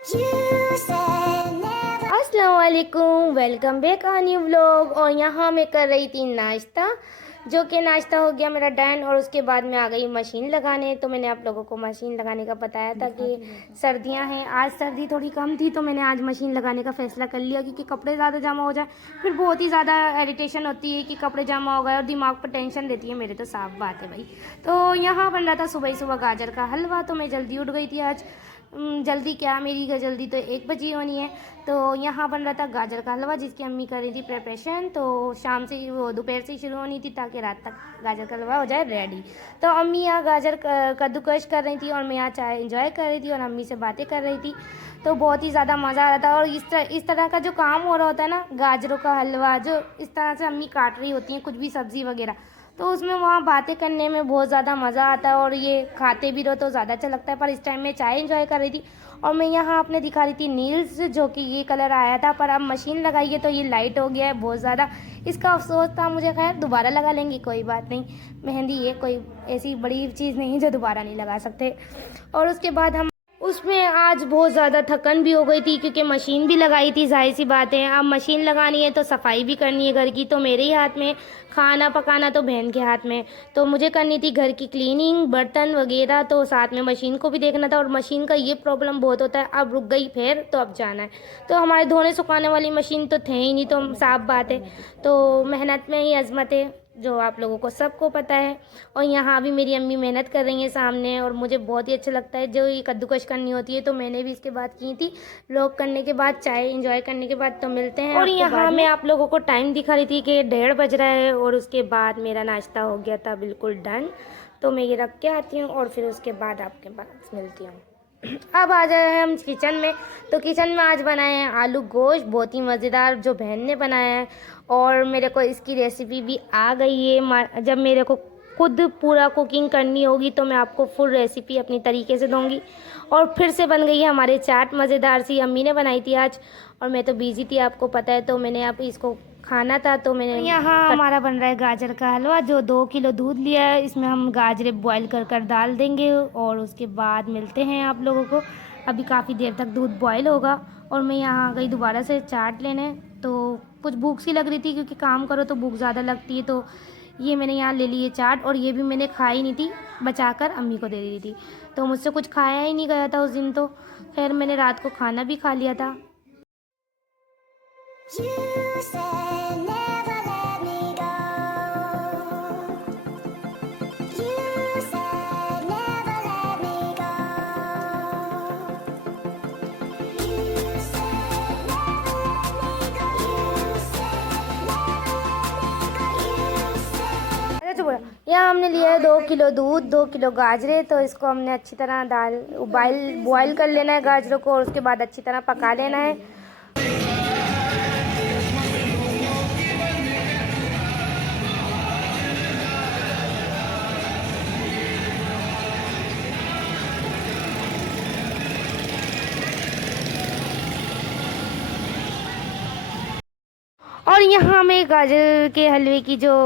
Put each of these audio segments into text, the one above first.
अस्सलाम वालेकुम, welcome back आ new vlog. और यहाँ मैं कर रही थी नाश्ता, जो कि नाश्ता हो गया मेरा डन। और उसके बाद मैं आ गई मशीन लगाने। तो मैंने आप लोगों को मशीन लगाने का बताया था कि सर्दियाँ हैं, आज सर्दी थोड़ी कम थी तो मैंने आज मशीन लगाने का फ़ैसला कर लिया, क्योंकि कपड़े ज़्यादा जमा हो जाए फिर बहुत ही ज़्यादा इरिटेशन होती है कि कपड़े जमा हो गए और दिमाग पर टेंशन रहती है मेरे। तो साफ बात है भाई। तो यहाँ बन रहा था सुबह सुबह गाजर का हलवा, तो मैं जल्दी उठ गई थी आज। जल्दी क्या, मेरी जल्दी तो 1 बजे होनी है। तो यहाँ बन रहा था गाजर का हलवा, जिसकी अम्मी कर रही थी प्रिपरेशन। तो शाम से वो दोपहर से ही शुरू होनी थी ताकि रात तक गाजर का हलवा हो जाए रेडी। तो अम्मी यहाँ गाजर कद्दूकश कर रही थी और मैं यहाँ चाय इंजॉय कर रही थी और अम्मी से बातें कर रही थी। तो बहुत ही ज़्यादा मज़ा आ रहा था। और इस तरह का जो काम हो रहा होता है ना, गाजरों का हलवा जो इस तरह से अम्मी काट रही होती हैं, कुछ भी सब्ज़ी वगैरह, तो उसमें वहाँ बातें करने में बहुत ज़्यादा मज़ा आता है और ये खाते भी रहो तो ज़्यादा अच्छा लगता है। पर इस टाइम में चाय एंजॉय कर रही थी और मैं यहाँ अपने दिखा रही थी नील्स, जो कि ये कलर आया था पर अब मशीन लगाई है तो ये लाइट हो गया है बहुत ज़्यादा। इसका अफसोस था मुझे, खैर दोबारा लगा लेंगे, कोई बात नहीं। मेहंदी ये कोई ऐसी बड़ी चीज़ नहीं जो दोबारा नहीं लगा सकते। और उसके बाद हम उसमें आज बहुत ज़्यादा थकन भी हो गई थी, क्योंकि मशीन भी लगाई थी, जाहिर सी बात है। अब मशीन लगानी है तो सफाई भी करनी है घर की, तो मेरे ही हाथ में, खाना पकाना तो बहन के हाथ में। तो मुझे करनी थी घर की क्लीनिंग, बर्तन वगैरह, तो साथ में मशीन को भी देखना था। और मशीन का ये प्रॉब्लम बहुत होता है, अब रुक गई फिर तो अब जाना है। तो हमारे धोने सुखाने वाली मशीन तो थे ही नहीं, तो साफ बात है। तो मेहनत में ही अजमत है, जो आप लोगों को सबको पता है। और यहाँ भी मेरी अम्मी मेहनत कर रही हैं सामने, और मुझे बहुत ही अच्छा लगता है जो ये कद्दूकश करनी होती है। तो मैंने भी इसके बाद की थी, व्लॉग करने के बाद, चाय एंजॉय करने के बाद। तो मिलते हैं। और यहाँ मैं आप लोगों को टाइम दिखा रही थी कि 1:30 बज रहा है और उसके बाद मेरा नाश्ता हो गया था बिल्कुल डन। तो मैं ये रख के आती हूँ और फिर उसके बाद आपके पास मिलती हूँ। अब आ जाए हैं हम किचन में। तो किचन में आज बनाए हैं आलू गोश्त, बहुत ही मज़ेदार, जो बहन ने बनाया है। और मेरे को इसकी रेसिपी भी आ गई है। जब मेरे को खुद पूरा कुकिंग करनी होगी तो मैं आपको फुल रेसिपी अपनी तरीके से दूंगी। और फिर से बन गई है हमारे चाट, मज़ेदार सी अम्मी ने बनाई थी आज, और मैं तो बिज़ी थी आपको पता है। तो मैंने अब इसको खाना था तो मैंने यहाँ हमारा बन रहा है गाजर का हलवा, जो 2 किलो दूध लिया है। इसमें हम गाजरें बॉईल कर कर डाल देंगे और उसके बाद मिलते हैं आप लोगों को। अभी काफ़ी देर तक दूध बॉईल होगा। और मैं यहाँ आ गई दोबारा से चाट लेने। तो कुछ भूख सी लग रही थी, क्योंकि काम करो तो भूख ज़्यादा लगती है। तो ये मैंने यहाँ ले ली है चाट, और ये भी मैंने खाई नहीं थी, बचाकर अम्मी को दे दी थी। तो मुझसे कुछ खाया ही नहीं गया था उस दिन। तो खैर मैंने रात को खाना भी खा लिया था। यहाँ हमने लिया है 2 किलो दूध, 2 किलो गाजरे। तो इसको हमने अच्छी तरह बॉईल कर लेना है गाजरों को, और उसके बाद अच्छी तरह पका लेना है। और यहाँ मैं गाजर के हलवे की जो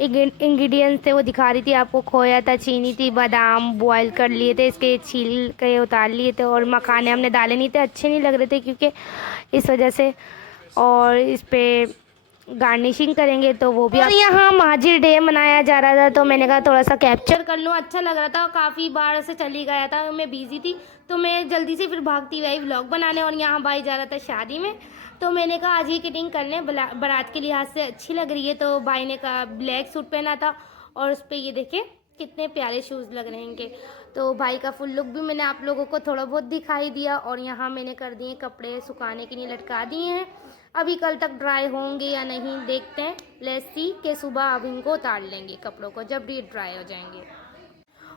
इंग्रेडिएंट्स थे वो दिखा रही थी आपको। खोया था, चीनी थी, बादाम बॉईल कर लिए थे, इसके छील के उतार लिए थे, और मखाने हमने डाले नहीं थे, अच्छे नहीं लग रहे थे क्योंकि इस वजह से। और इस पे गार्निशिंग करेंगे तो वो भी। और यहाँ माजिर डे मनाया जा रहा था, तो मैंने कहा थोड़ा सा कैप्चर कर लूँ, अच्छा लग रहा था। काफ़ी बार से चली गया था, मैं बिज़ी थी, तो मैं जल्दी से फिर भागती हुई व्लॉग बनाने। और यहाँ भाई जा रहा था शादी में, तो मैंने कहा आज ये किटिंग करने, बारात के लिहाज से अच्छी लग रही है। तो भाई ने कहा, ब्लैक सूट पहना था और उस पर ये देखे कितने प्यारे शूज़ लग रहे हैं इनके। तो भाई का फुल लुक भी मैंने आप लोगों को थोड़ा बहुत दिखाई दिया। और यहाँ मैंने कर दिए कपड़े सुखाने के लिए, लटका दिए हैं। अभी कल तक ड्राई होंगे या नहीं देखते हैं, लेट्स सी के सुबह अब इनको उतार लेंगे कपड़ों को जब ये ड्राई हो जाएंगे।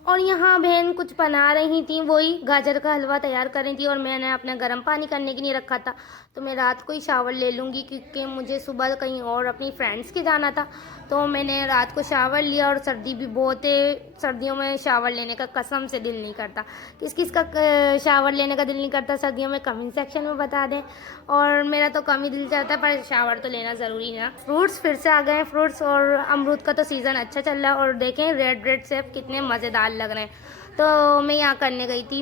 और यहाँ बहन कुछ बना रही थी, वही गाजर का हलवा तैयार कर रही थी। और मैंने अपना गर्म पानी करने के लिए रखा था, तो मैं रात को ही शावर ले लूँगी, क्योंकि मुझे सुबह कहीं और अपनी फ्रेंड्स के जाना था। तो मैंने रात को शावर लिया। और सर्दी भी बहुत है, सर्दियों में शावर लेने का कसम से दिल नहीं करता। किस किस का शावर लेने का दिल नहीं करता सर्दियों में, कमेंट सेक्शन में बता दें। और मेरा तो कम ही दिल चाहता है, पर शावर तो लेना ज़रूरी है ना। फ्रूट्स फिर से आ गए हैं, फ्रूट्स, और अमरूद का तो सीज़न अच्छा चल रहा है। और देखें रेड रेड सेब कितने मज़ेदार लग रहे हैं। तो मैं यहाँ करने गई थी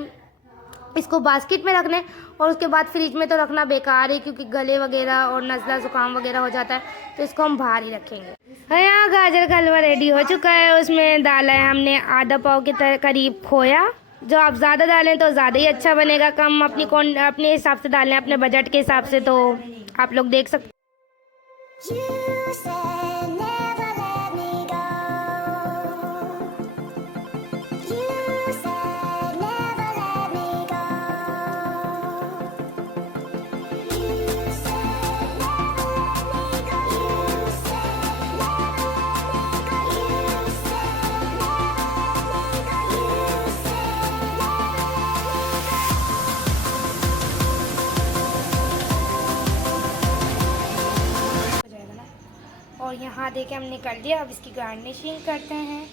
इसको बास्केट में रखना है और उसके बाद फ्रिज में तो रखना बेकार है, क्योंकि गले वगैरह और नज़ला ज़ुकाम वगैरह हो जाता है, तो इसको हम बाहर ही रखेंगे। यहाँ गाजर का हलवा रेडी हो चुका है। उसमें डाला है हमने आधा पाव के करीब खोया। जो आप ज़्यादा डालें तो ज़्यादा ही अच्छा बनेगा, कम अपने हिसाब से डालें, अपने बजट के हिसाब से, तो आप लोग देख सकते। और यहाँ देखे हमने कर दिया, अब इसकी गार्निशिंग करते हैं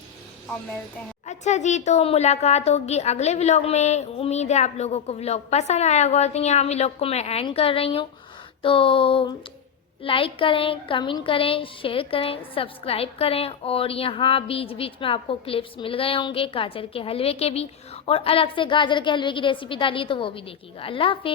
और मिलते हैं। अच्छा जी, तो मुलाकात होगी अगले व्लॉग में। उम्मीद है आप लोगों को व्लॉग पसंद आया होगा। तो यहाँ व्लॉग को मैं एंड कर रही हूँ, तो लाइक करें, कमेंट करें, शेयर करें, सब्सक्राइब करें। और यहाँ बीच बीच में आपको क्लिप्स मिल गए होंगे गाजर के हलवे के भी, और अलग से गाजर के हलवे की रेसिपी डाली है तो वो भी देखिएगा। अल्लाह हाफिज़।